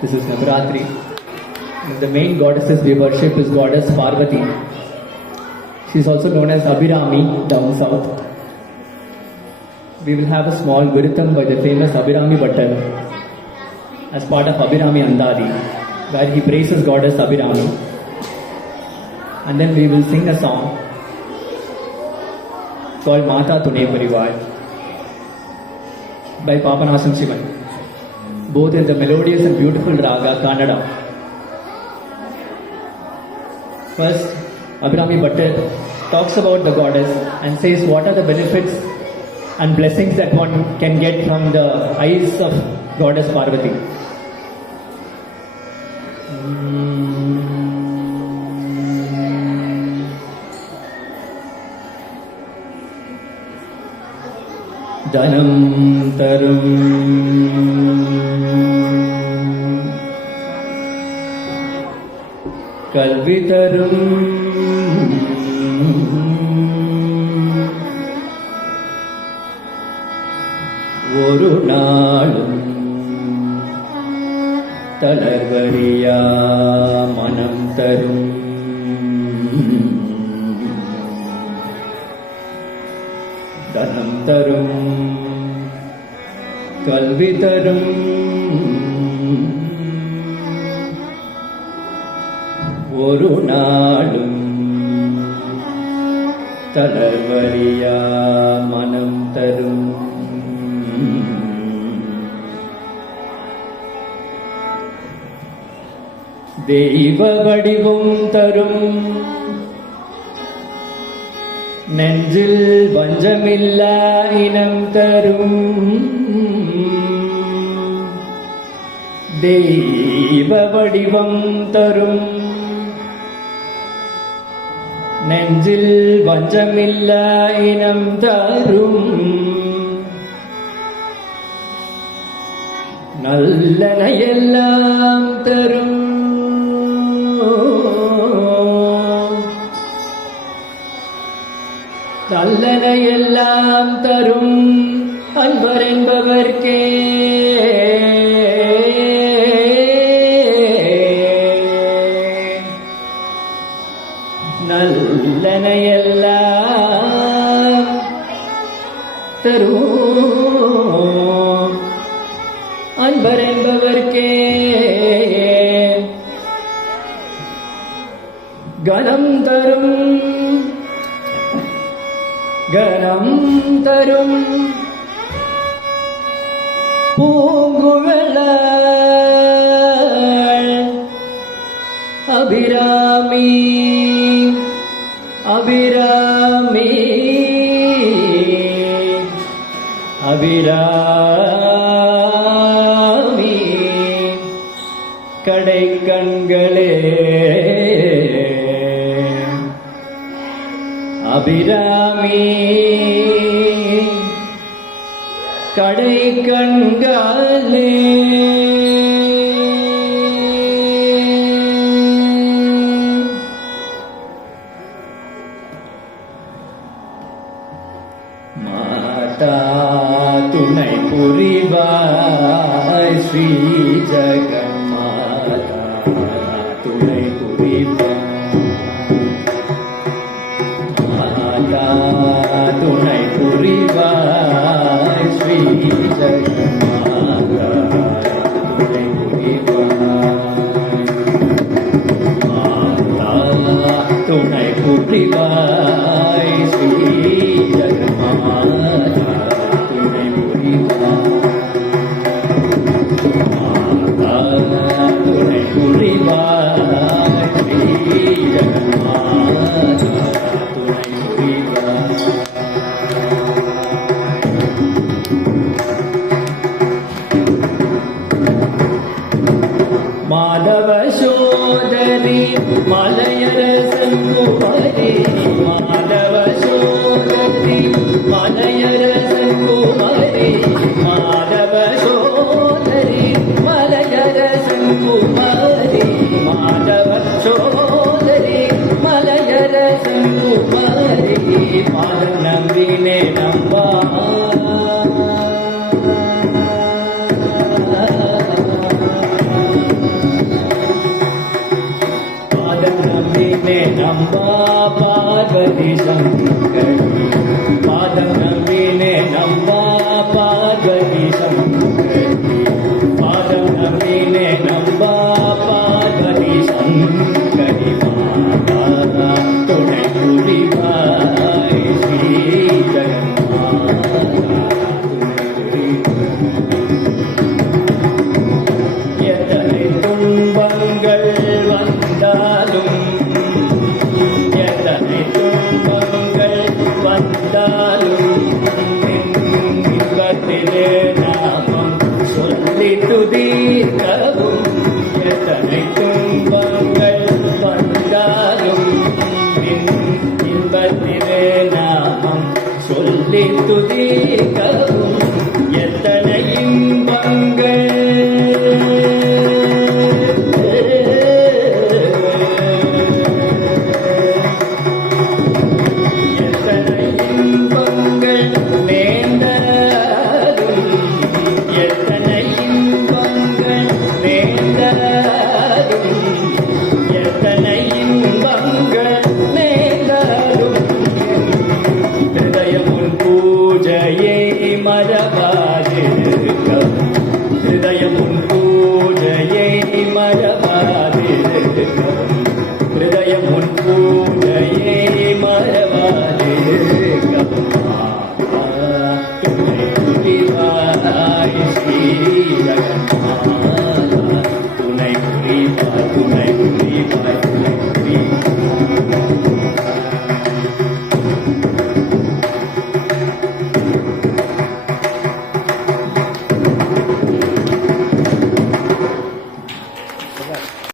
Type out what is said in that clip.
This is Navaratri. The main goddesses we worship is goddess Parvati. She is also known as Abhirami down south. We will have a small Viritam by the famous Abhirami Bhattar as part of Abhirami Andadi, where he praises goddess Abhirami. And then we will sing a song called Mata Tunai Parivar by Papanasam Shivan, both in the melodious and beautiful raga Kannada. First, Abhirami Bhattar talks about the goddess and says what are the benefits and blessings that one can get from the eyes of goddess Parvati. Dhanam tarum kalvitarum oru naalum talarvariya manam tarum dhanam tarum kalvitarum oru naalum talarvariya manam tarum தெய்வ வடிவும் தரும் நெஞ்சில் வஞ்சமில்லா இனம் தரும் தெய்வ வடிவம் தரும் நெஞ்சில் வஞ்சமில்லா இனம் தரும் நல்லனையெல்லாம் தரும் நல்லனையெல்லாம் தரும் அன்பர் என்பவர்க்கே நல்லனையெல்லாம் தரும் அன்பர் என்பவர்க்கே கணம் தரும் கணம் தரும் பூங்குழலாள் அபிராமி அபிராமி அபிராமி கடை கண்களே அபிராமி கடை கண்களே மாதா துணை புரிவாய் ஸ்ரீ ஜெகன்மாதா துணை புரிவாய் துணை புரிவாய் ஸ்ரீ ஜெகன்மாதா துணை புரிவாய் மாதா துணை புரிவாய் ஸ்ரீ ஜெகன்மாதா துணை புரிவாய் மாதா துணை புரிவாய் ஸ்ரீ ஜெகன்மாதா பூஜையை மறவாதிருக்கவும் ஹிருதயம் உன் பூஜையை மறவாதிருக்கவும் ஹிருதயம் உன் பூஜையை மறவாதிருக்கவும் துணை புரிவாய் ஸ்ரீ ஜகன்மாதா துணை புரிவாய் துணை புரிவாய் துணை புரிவாய்.